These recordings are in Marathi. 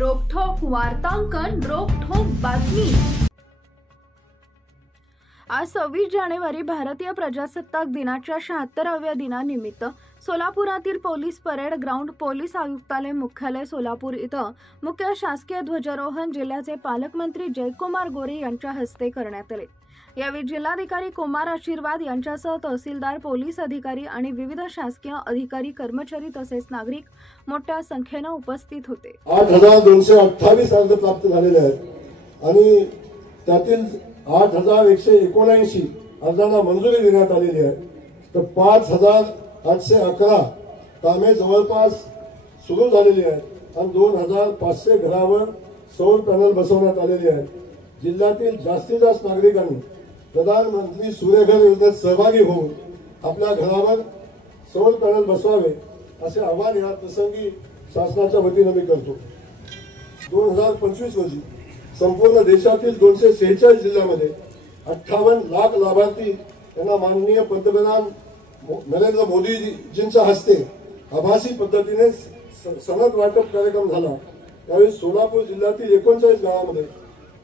रोखठोक वार्तांकन, रोखठोक बातमी। आज 26 जानेवारी भारतीय प्रजासत्ताक दिनाच्या 76व्या दिनानिमित्त सोलापुरातील पोलीस परेड ग्राउंड, पोलीस आयुक्तालय मुख्यालय सोलापूर इथं मुख्य शासकीय ध्वजारोहण जिल्ह्याचे पालकमंत्री जयकुमार गोरे यांच्या हस्ते करण्यात आले। यावेळी जिल्हाधिकारी कुमार आशीर्वाद यांच्यासह तहसीलदार, पोलीस अधिकारी आणि विविध शासकीय अधिकारी, कर्मचारी तसेच नागरिक मोठ्या संख्येने उपस्थित होते। 8228 अर्ज प्राप्त झालेले आहेत आणि त्यातील 8179 अर्जांना मंजुरी देण्यात आलेली आहे। तर 5811 कामे जवळपास सुरू झालेली आहेत आणि 2500 घरावर सौर पॅनल बसवण्यात आलेले आहेत। जिल्ह्यातील जास्तीत जास्त नागरिकांनी प्रधानमंत्री सूर्यघर योजनेत सहभागी होऊन आपल्या घरावर सौर पॅनल बसवावे असे आवाहन या प्रसंगी शासनाच्या वतीने मी करतो। 2025 रोजी संपूर्ण देशातील 246 जिल्ह्यामध्ये 58 लाख लाभार्थी यांना माननीय पंतप्रधान नरेंद्र मोदीजींच्या हस्ते आभासी पद्धतीने सनद वाटप कार्यक्रम झाला। यावेळी सोलापूर जिल्ह्यातील 39 गावांमध्ये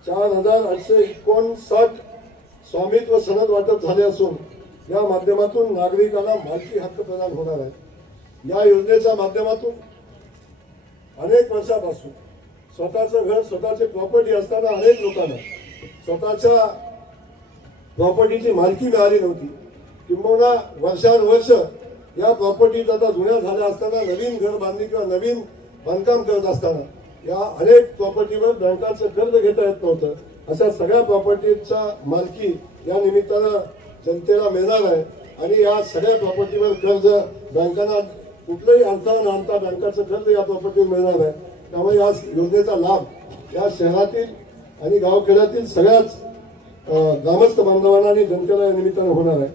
4859 स्वामित्व सनद वाटप झाले असून या माध्यमातून नागरिकांना मालकी हक्क प्रदान होणार आहे। या योजनेच्या माध्यमातून अनेक वर्षापासून स्वतःचं घर, स्वतःची प्रॉपर्टी असताना अनेक लोकांना स्वतःच्या प्रॉपर्टीची मालकी मिळाली नव्हती, किंबहुना वर्षानुवर्ष या प्रॉपर्टीज आता जुन्या झाल्या असताना नवीन घर बांधणी किंवा नवीन बांधकाम करत असताना या अनेक प्रॉपर्टीवर बँकांचं कर्ज घेता येत नव्हतं। अशा सगळ्या प्रॉपर्टीचा मालकी या निमित्तानं जनतेला मिळणार आहे आणि या सगळ्या प्रॉपर्टीवर कर्ज बँकांना कुठलंही अडथळा न आणता बँकाचं कर्ज या प्रॉपर्टीवर मिळणार आहे। त्यामुळे या योजनेचा लाभ या शहरातील आणि गावखेड्यातील सगळ्याच ग्रामस्थ बांधवांना आणि जनतेला या निमित्तानं होणार आहे।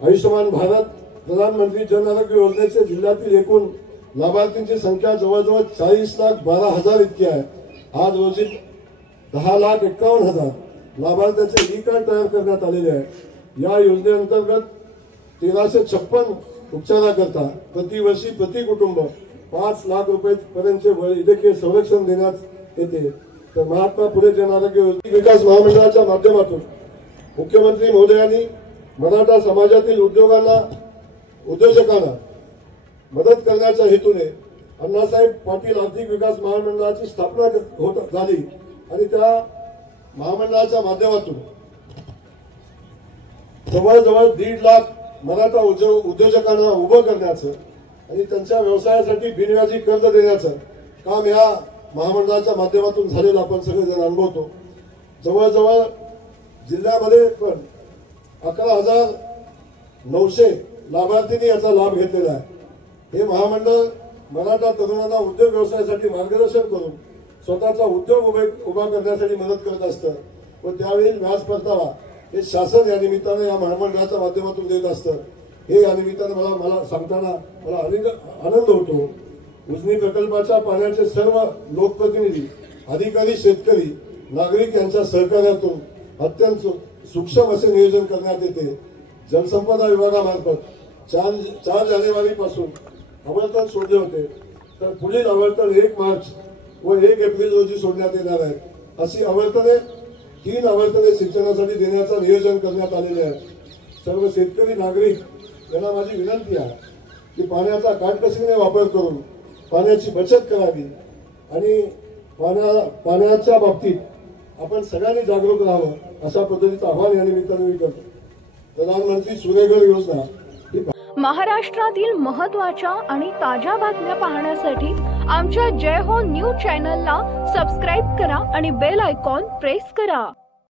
आयुष्यमान भारत प्रधानमंत्री जन आरोग्य योजनेचे जिल्ह्यातील एकूण लाभार्थींची संख्या जवळजवळ 40,12,000 इतकी आहे। आज रोजी 10,51,000 लाभार्थ्यांचे ई कार्ड तयार करण्यात आलेले आहे। या योजनेअंतर्गत 1356 उपचाराकरता प्रतिवर्षी प्रति कुटुंब 5 लाख रुपये पर्यंतचे वैद्यकीय संरक्षण देण्यात येते। तर महात्मा फुले जन आरोग्य विकास महामंडळाच्या माध्यमातून मुख्यमंत्री महोदयांनी मराठा समाजातील उद्योजकांना मदत करण्याच्या हेतूने अण्णासाहेब पाटील आर्थिक विकास महामंडळाची स्थापना झाली आणि त्या महामंडळाच्या माध्यमातून जवळजवळ 1.5 लाख मराठा उद्योजकांना उभं करण्याचं आणि त्यांच्या व्यवसायासाठी बिनव्याजी कर्ज देण्याचं काम या महामंडळाच्या माध्यमातून झालेलं आपण सगळेजण अनुभवतो। जवळजवळ जिल्ह्यामध्ये पण 11,900 लाभार्थींनी याचा लाभ घेतलेला आहे। हे महामंडळ मराठा तरुणांना उद्योग व्यवसायासाठी मार्गदर्शन करून स्वतःचा उद्योग उभा करण्यासाठी मदत करत असतं व त्यावेळी व्याज परतावा हे शासन या निमित्तानं या महामंडळाच्या माध्यमातून देत असतं। हे या निमित्तानं मला सांगताना मला आनंद होतो। उजनी प्रकल्पाच्या पाण्याचे सर्व लोकप्रतिनिधी, अधिकारी, शेतकरी, नागरिक यांच्या सहकार्यातून अत्यंत सूक्ष्म असे नियोजन करण्यात येते। जलसंपदा विभागामार्फत 4 जानेवारीपासून आवर्तन सोडले होते, तर पुढील आवर्तन 1 मार्च व 1 एप्रिल रोजी सोडण्यात येणार आहे। अशी आवर्तने 3 आवर्तने सिंचनासाठी देण्याचं नियोजन करण्यात आलेले आहे। सर्व शेतकरी, नागरिक यांना माझी विनंती आहे की पाण्याचा काटकसरीने वापर करून पाण्याची बचत करावी आणि पाण्याच्या बाबतीत आपण सगळ्यांनी जागरूक राहावं अशा पद्धतीचं आवाहन या निमित्ताने मी करतो। प्रधानमंत्री सूर्यघर योजना महाराष्ट्रातील महत्त्वाच्या आणि ताज्या बातम्या पाहण्यासाठी आमच्या जय हो न्यूज चॅनलला सबस्क्राईब करा आणि बेल आयकॉन प्रेस करा।